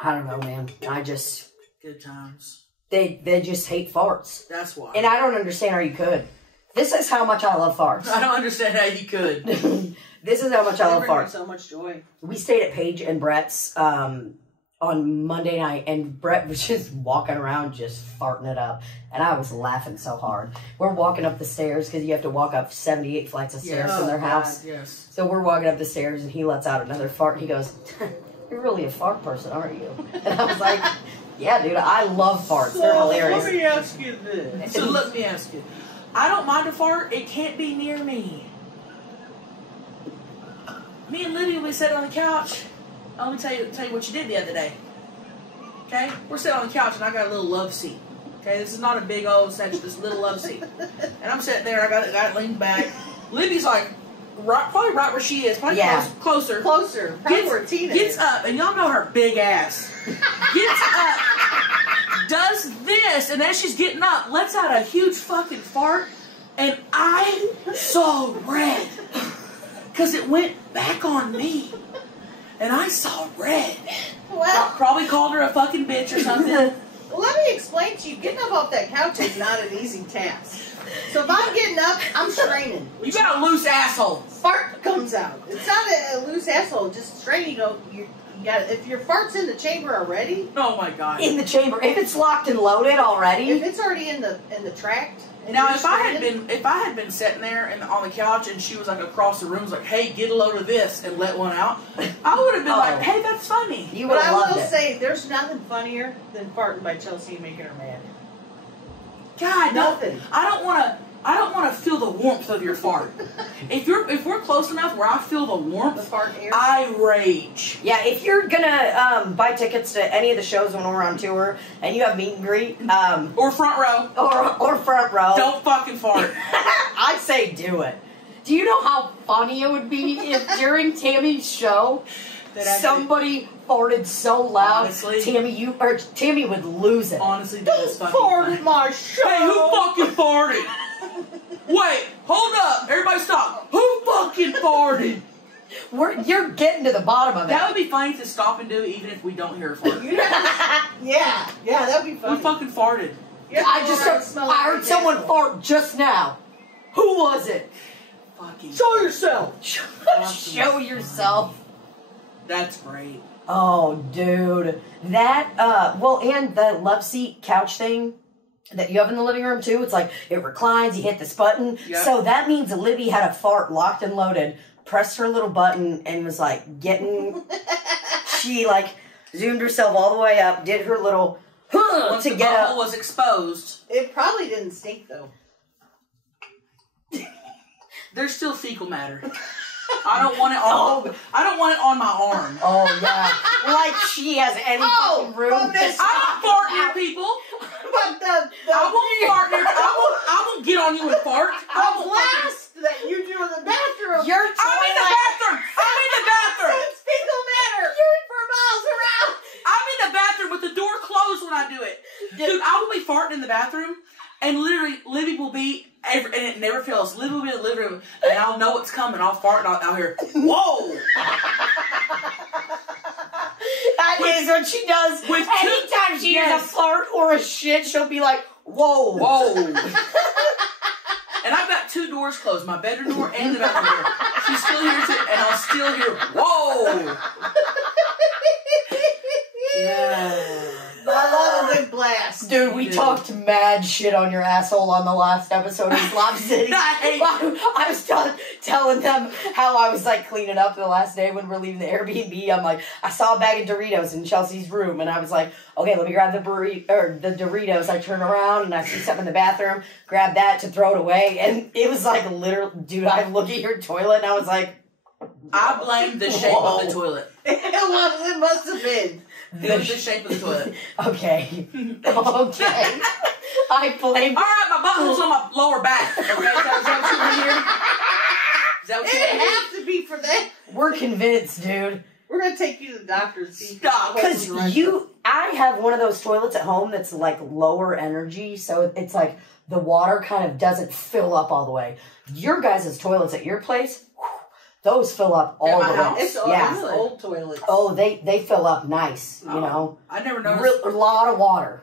I don't know, man. I just... Good times. They just hate farts. That's why. And I don't understand how you could. This is how much I love farts. I don't understand how you could. This is how much I love They bring me farts. so much joy. We stayed at Paige and Brett's on Monday night, and Brett was just walking around just farting it up. And I was laughing so hard. We're walking up the stairs because you have to walk up 78 flights of stairs from their house. Yes. So we're walking up the stairs, and he lets out another fart. He goes, "You're really a fart person, aren't you?" And I was like, "Yeah, dude, I love farts. They're hilarious." Let me ask you this. So let me ask you. I don't mind a fart. It can't be near me. Me and Libby, we sat on the couch. Let me tell you what you did the other day. Okay? We're sitting on the couch, and I got a little love seat. Okay? This is not a big old section. This little love seat. And I'm sitting there. I got it leaned back. Libby's like, probably right where she is. Probably closer. Closer. Probably where Tina Gets is. up, and y'all know her big ass. Gets up, does this, and as she's getting up, lets out a huge fucking fart, and I saw red. Because it went back on me. And I saw red. Well, Probably called her a fucking bitch or something. well, let me explain to you. Getting up off that couch is not an easy task. So if I'm getting up, I'm straining. You got a loose asshole. Fart comes out. It's not a loose asshole. Just straining. You got. If your fart's in the chamber already, Oh my God. In the chamber, if it's locked and loaded already. if it's already in the tract. and Now, you're if I straining, had been sitting there and on the couch and she was like across the room, was like, "Hey, get a load of this," and let one out, I would have been like, "Hey, that's funny." You But would have I loved will it. say, there's nothing funnier than farting by Chelsea and making her mad. God, Nothing. I don't want to feel the warmth of your fart. If we're close enough where I feel the The warmth, fart air. I rage. Yeah, if you're gonna buy tickets to any of the shows when we're on tour and you have meet and greet, Or front row. or front row, Don't fucking fart. I say do it. Do you know how funny it would be if during Tammy's show That actually- somebody farted so loud, Honestly. Tammy would lose it. Honestly, that is fucking Fart funny. in my show. Hey, who fucking farted? Wait, hold up. Everybody stop. Who fucking farted? You're getting to the bottom of it. That would be funny to stop and do even if we don't hear a fart. Yeah, that'd be Who funny. fucking farted? Yeah, I heard someone fart just now. Who was it? Fucking Show yourself. Show yourself. That's great. Oh, dude. That, and the love seat couch thing that you have in the living room, too. It's like, it reclines, you hit this button. Yep. So that means Libby had a fart locked and loaded, pressed her little button, and was like, she, like, zoomed herself all the way up, did her little, Once to the get butthole up. was exposed, It probably didn't stink though. there's still fecal matter. I don't want it on. I don't want it on my arm. Oh, yeah. Like she has any fucking room. but this- I don't fart near people. But the I won't fart near. I won't get on you and fart. I won't fucking. blast that you do in the bathroom. Your I'm in the bathroom. I'm in the bathroom. It's fecal matter. You're for miles around. I'm in the bathroom with the door closed when I do it. Dude, I will be farting in the bathroom, and literally, Libby will be, and it never fails. Libby will be in the living room, and I'll know what's coming. I'll fart, and I'll hear, whoa! That is what she does. With Anytime she hears a fart or a shit, she'll be like, whoa. Whoa! And I've got two doors closed, my bedroom door and the bathroom door. She still hears it, and I'll still hear, whoa! Yeah. I love a big blast. last. Dude, we talked mad shit on your asshole on the last episode of Slop City. I was telling them how I was like cleaning up the last day when we're leaving the Airbnb. I'm like, I saw a bag of Doritos in Chelsea's room, and I was like, okay, let me grab the Doritos. I turn around and I see something in the bathroom, grab that to throw it away, and it was like literally, dude, I look at your toilet and I was like, I blamed the shape of the toilet. It must have been. The shape of the toilet. Okay. Okay. I blame. All right, my butthole's on my lower back. Okay, is that what you want to hear? Is that what you want to It hear? have to be for that. We're convinced, dude. We're gonna take you to the doctor and see. Stop. Because I have one of those toilets at home that's like lower energy, so it's like the water kind of doesn't fill up all the way. Your guys' toilets at your place, whew, those fill up all the way. It's old, Yeah. it's old toilets. Oh, they fill up nice, you know. I never noticed. A lot of water.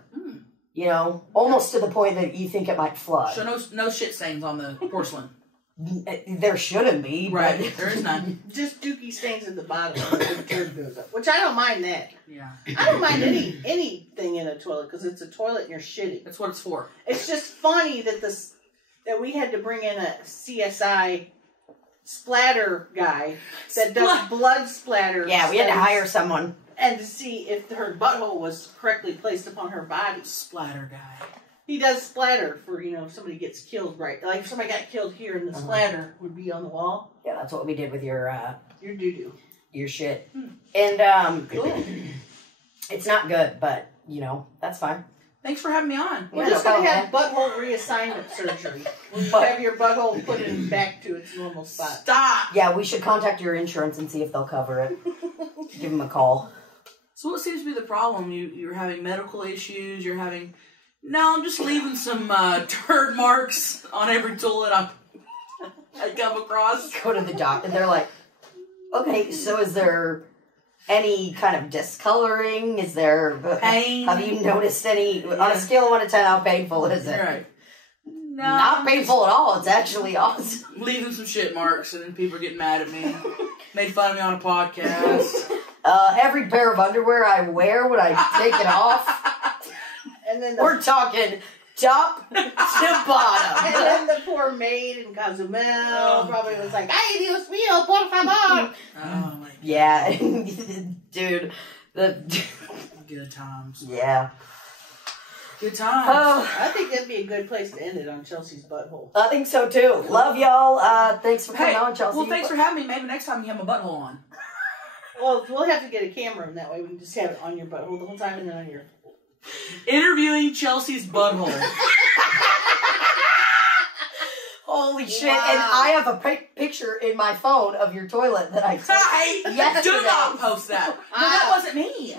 You know, almost to the point that you think it might flood. So no shit stains on the porcelain. There shouldn't be, Right, but there is none. Just dookie stains at the bottom when the turd goes up. Which I don't mind that. Yeah. I don't mind anything in a toilet because it's a toilet and you're shitting. That's what it's for. It's just funny that that we had to bring in a CSI splatter guy that does blood splatter. yeah, we had to studies hire someone. and to see if her butthole was correctly placed upon her body. Splatter guy. He does splatter for, if somebody gets killed, right? Like if somebody got killed here and the splatter would be on the wall. Yeah, that's what we did with your doo-doo. your shit. And Cool. it's not good, but that's fine. Thanks for having me on. We're Yeah, just no going to have problem, butthole reassignment surgery. We'll have your butthole put it back to its normal spot. Stop. Yeah, we should contact your insurance and see if they'll cover it. Give them a call. So what seems to be the problem? You're having medical issues. You're having... No, I'm just leaving some turd marks on every toilet I come across. Go to the doctor. They're like, okay, so is there any kind of discoloring? Is there Pain? Have you noticed any on a scale of 1 to 10? How painful is it? Right. No. Not painful at all. It's actually awesome. Leaving some shit marks, and then people are getting mad at me. Made fun of me on a podcast. Every pair of underwear I wear when I take it off. And then We're talking top to bottom. And then the poor maid in Cozumel probably was like, "Ay, Dios mío, por favor." Oh my god. Yeah, dude. Good times. Yeah. Good times. I think that'd be a good place to end it on Chelsea's butthole. I think so too. Love y'all. Thanks for coming on, Chelsea. Well, thanks for having me. Maybe next time you have my butthole on. Well, we'll have to get a camera, and that way we can just have it on your butthole the whole time, and then on your. Interviewing Chelsea's butthole. Holy shit! Wow. And I have a picture in my phone of your toilet that I took yesterday. Do not post that. No, that wasn't me.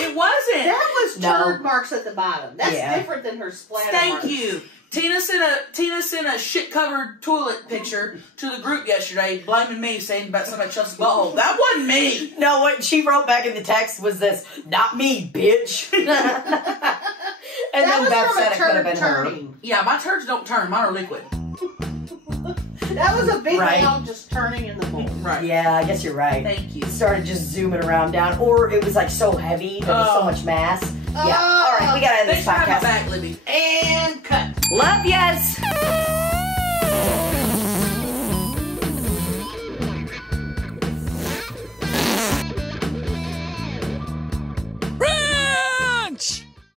It wasn't. That was No. turd marks at the bottom. That's Yeah. different than her splatter Thank marks. you. Tina sent a shit-covered toilet picture to the group yesterday, blaming me, saying about something about Chelsea's butthole. That wasn't me. No, what she wrote back in the text was this: "Not me, bitch." And That then was Beth from said a it could have turd been her. turning. Yeah, my turds don't turn. Mine are liquid. That was a big Right. round just turning in the bowl. Right. Yeah, I guess you're right. Thank you. It started just zooming around down, or it was like so heavy, there was so much mass. Yeah. All right, we gotta end Thanks this for having podcast. me back, Libby. And cut. Love yas.